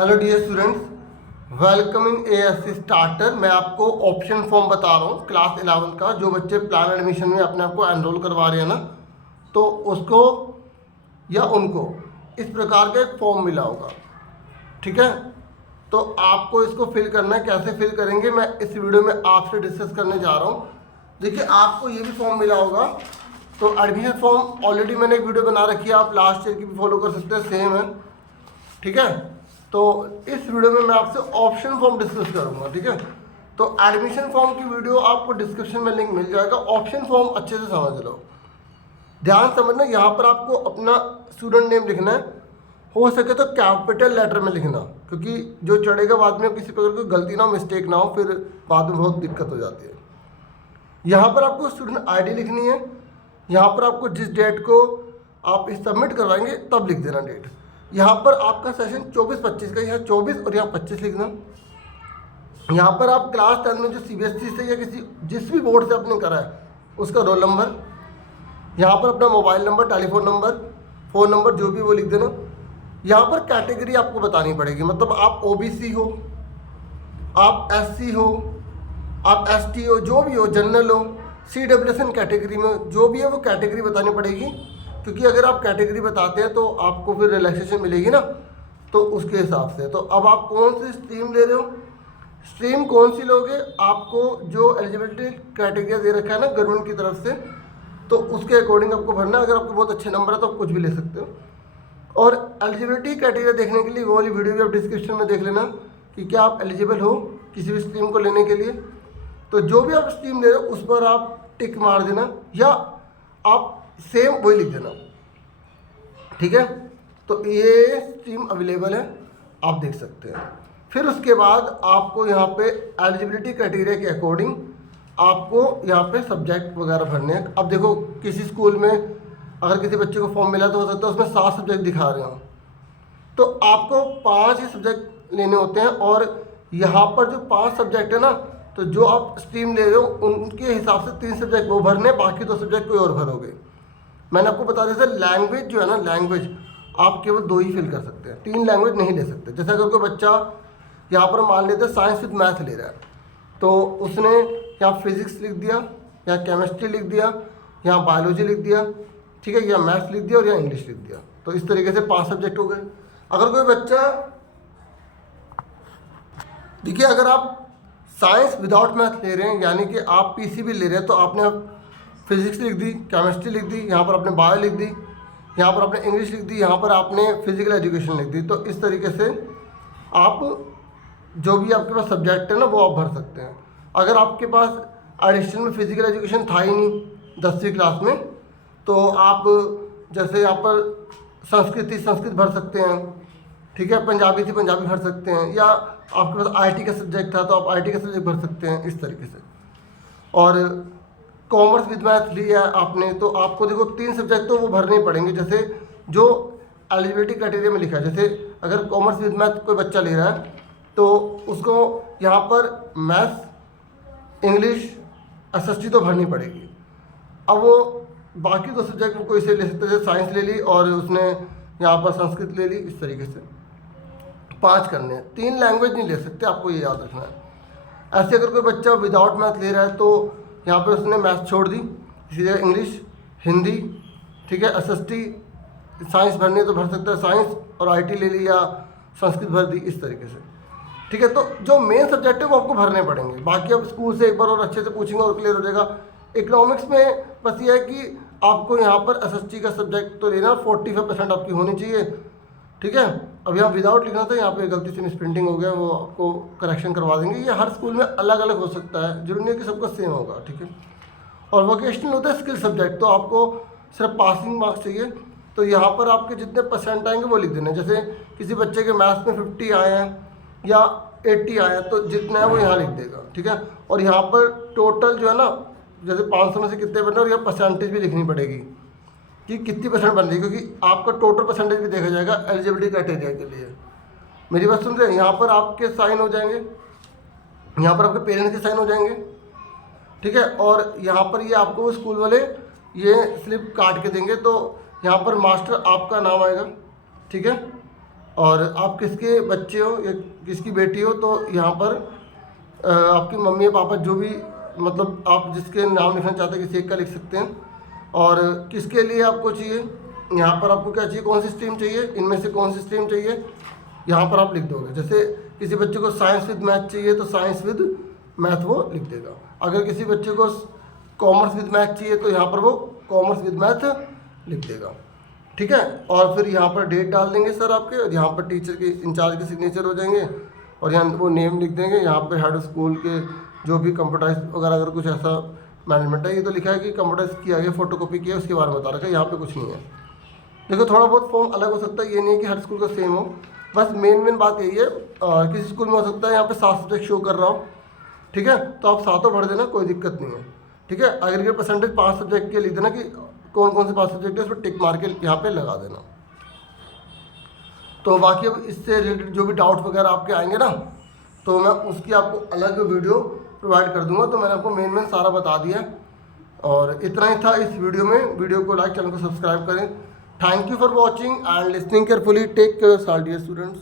Hello dear students, welcome in ASC starter. मैं आपको option form बता रहा हूँ क्लास 11 का। जो बच्चे प्लान एडमिशन में अपने आप को एनरोल करवा रहे हैं ना, तो उसको या उनको इस प्रकार का एक फॉर्म मिला होगा। ठीक है, तो आपको इसको फिल करना है। कैसे फिल करेंगे मैं इस वीडियो में आपसे डिस्कस करने जा रहा हूँ। देखिए, आपको ये भी फॉर्म मिला होगा, तो एडमिशन फॉर्म ऑलरेडी मैंने एक वीडियो बना रखी है, आप लास्ट ईयर की भी फॉलो कर सकते हैं, सेम है। ठीक है, तो इस वीडियो में मैं आपसे ऑप्शन फॉर्म डिस्कस करूंगा। ठीक है, तो एडमिशन फॉर्म की वीडियो आपको डिस्क्रिप्शन में लिंक मिल जाएगा। ऑप्शन फॉर्म अच्छे से समझ लो, ध्यान समझना। यहाँ पर आपको अपना स्टूडेंट नेम लिखना है, हो सके तो कैपिटल लेटर में लिखना, क्योंकि जो चढ़ेगा बाद में किसी प्रकार की गलती ना हो, मिस्टेक ना हो, फिर बाद में बहुत दिक्कत हो जाती है। यहाँ पर आपको स्टूडेंट आईडी लिखनी है। यहाँ पर आपको जिस डेट को आप सबमिट करवाएंगे तब लिख देना डेट। यहाँ पर आपका सेशन 24-25 का, यहाँ 24 और यहाँ 25 लिखना। यहाँ पर आप क्लास 10 में जो सीबीएसई से या किसी जिस भी बोर्ड से आपने करा है उसका रोल नंबर, यहाँ पर अपना mobile number, telephone number, phone number जो भी वो लिख देना। यहाँ पर कैटेगरी आपको बतानी पड़ेगी, मतलब आप ओबीसी हो, आप एससी हो, आप एसटी हो, जो भी हो, जनरल हो, सीडब्ल्यूएस कैटेगरी में जो भी है वो कैटेगरी बतानी पड़ेगी। क्योंकि अगर आप कैटेगरी बताते हैं तो आपको फिर रिलैक्सेशन मिलेगी ना, तो उसके हिसाब से। तो अब आप कौन सी स्ट्रीम ले रहे हो, स्ट्रीम कौन सी लोगे, आपको जो एलिजिबिलिटी क्राइटेरिया दे रखा है ना गवर्नमेंट की तरफ से, तो उसके अकॉर्डिंग आपको भरना। अगर आपके बहुत अच्छे नंबर है तो आप कुछ भी ले सकते हो। और एलिजिबिलिटी क्राइटेरिया देखने के लिए वो वाली वीडियो भी आप डिस्क्रिप्शन में देख लेना कि क्या आप एलिजिबल हो किसी भी स्ट्रीम को लेने के लिए। तो जो भी आप स्ट्रीम ले रहे हो उस पर आप टिक मार देना, या आप सेम वही लिख देना। ठीक है, तो ये स्ट्रीम अवेलेबल है, आप देख सकते हैं। फिर उसके बाद आपको यहाँ पे एलिजिबिलिटी क्राइटेरिया के अकॉर्डिंग आपको यहाँ पे सब्जेक्ट वगैरह भरने हैं। अब देखो, किसी स्कूल में अगर किसी बच्चे को फॉर्म मिला तो हो सकता है उसमें 7 सब्जेक्ट दिखा रहे हो, तो आपको 5 ही सब्जेक्ट लेने होते हैं। और यहाँ पर जो 5 सब्जेक्ट है ना, तो जो आप स्ट्रीम ले रहे हो उनके हिसाब से 3 सब्जेक्ट वो भरने, बाकी 2 सब्जेक्ट कोई और भरोगे। मैंने आपको बता दिया था, लैंग्वेज जो है ना, लैंग्वेज आप केवल 2 ही फिल कर सकते हैं, 3 लैंग्वेज नहीं ले सकते। जैसे अगर कोई बच्चा यहाँ पर मान लेते हैं साइंस विद मैथ ले रहा है, तो उसने यहाँ फिजिक्स लिख दिया, यहाँ केमिस्ट्री लिख दिया, यहाँ बायोलॉजी लिख दिया, ठीक है, यहाँ मैथ्स लिख दिया और यहाँ इंग्लिश लिख दिया। तो इस तरीके से 5 सब्जेक्ट हो गए। अगर कोई बच्चा, देखिए, अगर आप साइंस विदाउट मैथ ले रहे हैं, यानी कि आप पीसीबी ले रहे हैं, तो आपने फिजिक्स लिख दी, केमिस्ट्री लिख दी, यहाँ पर आपने बायो लिख दी, यहाँ पर आपने इंग्लिश लिख दी, यहाँ पर आपने फिजिकल एजुकेशन लिख दी। तो इस तरीके से आप जो भी आपके पास सब्जेक्ट है ना वो आप भर सकते हैं। अगर आपके पास एडिशनल में फिजिकल एजुकेशन था ही नहीं 10वीं क्लास में, तो आप जैसे यहाँ पर संस्कृत भर सकते हैं, ठीक है, पंजाबी थी पंजाबी भर सकते हैं, या आपके पास आईटी का सब्जेक्ट था तो आप आईटी का सब्जेक्ट भर सकते हैं, इस तरीके से। और कॉमर्स विद मैथ लिया आपने, तो आपको देखो 3 सब्जेक्ट तो वो भरने ही पड़ेंगे, जैसे जो एलिजिबिलिटी क्राइटेरिया में लिखा है। जैसे अगर कॉमर्स विद मैथ कोई बच्चा ले रहा है तो उसको यहाँ पर मैथ्स, इंग्लिश, एसएसटी तो भरनी पड़ेगी। अब वो बाकी 2 सब्जेक्ट वो कोई से ले सकते हैं, जैसे साइंस ले ली और उसने यहाँ पर संस्कृत ले ली, इस तरीके से 5 करने हैं। 3 लैंग्वेज नहीं ले सकते, आपको ये याद रखना है। ऐसे अगर कोई बच्चा विदाउट मैथ ले रहा है तो यहाँ पर उसने मैथ छोड़ दी, इसी जगह इंग्लिश, हिंदी, ठीक है, एसएसटी, साइंस भरनी है तो भर सकता है साइंस, और आईटी ले ली या संस्कृत भर दी, इस तरीके से। ठीक है, तो जो मेन सब्जेक्ट है वो आपको भरने पड़ेंगे, बाकी आप स्कूल से एक बार और अच्छे से पूछेंगे और क्लियर हो जाएगा। इकोनॉमिक्स में बस ये है कि आपको यहाँ पर एसएसटी का सब्जेक्ट तो लेना, 45% आपकी होनी चाहिए। ठीक है, अब यहाँ विदाउट लिखना था, यहाँ पे गलती से मिसप्रिंटिंग हो गया, वो आपको करेक्शन करवा देंगे। ये हर स्कूल में अलग अलग हो सकता है, जरूरी नहीं कि सबका सेम होगा। ठीक है, और वोकेशनल होता है स्किल सब्जेक्ट, तो आपको सिर्फ पासिंग मार्क्स चाहिए। तो यहाँ पर आपके जितने परसेंट आएंगे वो लिख देना। जैसे किसी बच्चे के मैथ्स में 50 आए हैं या 80 आए हैं, तो जितना है वो यहाँ लिख देगा। ठीक है, और यहाँ पर टोटल जो है ना, जैसे 500 में से कितने बने, और यहाँ परसेंटेज भी लिखनी पड़ेगी कि कितनी परसेंट बन रही है, क्योंकि आपका टोटल परसेंटेज भी देखा जाएगा एलिजिबिलिटी क्राइटेरिया के लिए। मेरी बात सुन रहे हैं, यहाँ पर आपके साइन हो जाएंगे, यहाँ पर आपके पेरेंट्स के साइन हो जाएंगे। ठीक है, और यहाँ पर ये आपको स्कूल वाले ये स्लिप काट के देंगे, तो यहाँ पर मास्टर आपका नाम आएगा। ठीक है, और आप किसके बच्चे हो या किसकी बेटी हो, तो यहाँ पर आपकी मम्मी या पापा जो भी मतलब आप जिसके नाम लिखना चाहते हैं किसी एक का लिख सकते हैं। और किसके लिए आपको चाहिए, यहाँ पर आपको क्या चाहिए, कौन सी स्ट्रीम चाहिए, इनमें से कौन सी स्ट्रीम चाहिए, यहाँ पर आप लिख दोगे। जैसे किसी बच्चे को साइंस विद मैथ चाहिए तो साइंस विद मैथ वो लिख देगा। अगर किसी बच्चे को कॉमर्स विद मैथ चाहिए तो यहाँ पर वो कॉमर्स विद मैथ लिख देगा, ठीक है। और फिर यहाँ पर डेट डाल देंगे सर आपके, और यहाँ पर टीचर के इंचार्ज के सिग्नेचर हो जाएंगे, और यहाँ वो नेम लिख देंगे। यहाँ पे हेड स्कूल के जो भी कंप्यूटराइज वगैरह अगर कुछ ऐसा मैनेजमेंट है, ये तो लिखा है कि कंप्यूटराइज किया गया, फोटोकॉपी किया, उसके बारे में बता रखा है, यहाँ पे कुछ नहीं है। देखो थोड़ा बहुत फॉर्म अलग हो सकता है, ये नहीं है कि हर स्कूल का सेम हो, बस मेन बात यही है। किसी स्कूल में हो सकता है यहाँ पे 7 सब्जेक्ट शो कर रहा हो, ठीक है, तो आप 7 भर देना, कोई दिक्कत नहीं है, ठीक है। एग्रीगेट परसेंटेज 5 सब्जेक्ट के लिख देना कि कौन कौन से 5 सब्जेक्ट है, उस पर टिक मार के यहाँ पे लगा देना। तो बाकी अब इससे रिलेटेड जो भी डाउट वगैरह आपके आएंगे ना, तो मैं उसकी आपको अलग वीडियो प्रोवाइड कर दूंगा। तो मैंने आपको मेन सारा बता दिया, और इतना ही था इस वीडियो में। वीडियो को लाइक, चैनल को सब्सक्राइब करें। Thank you for watching and listening carefully. Take care dear students.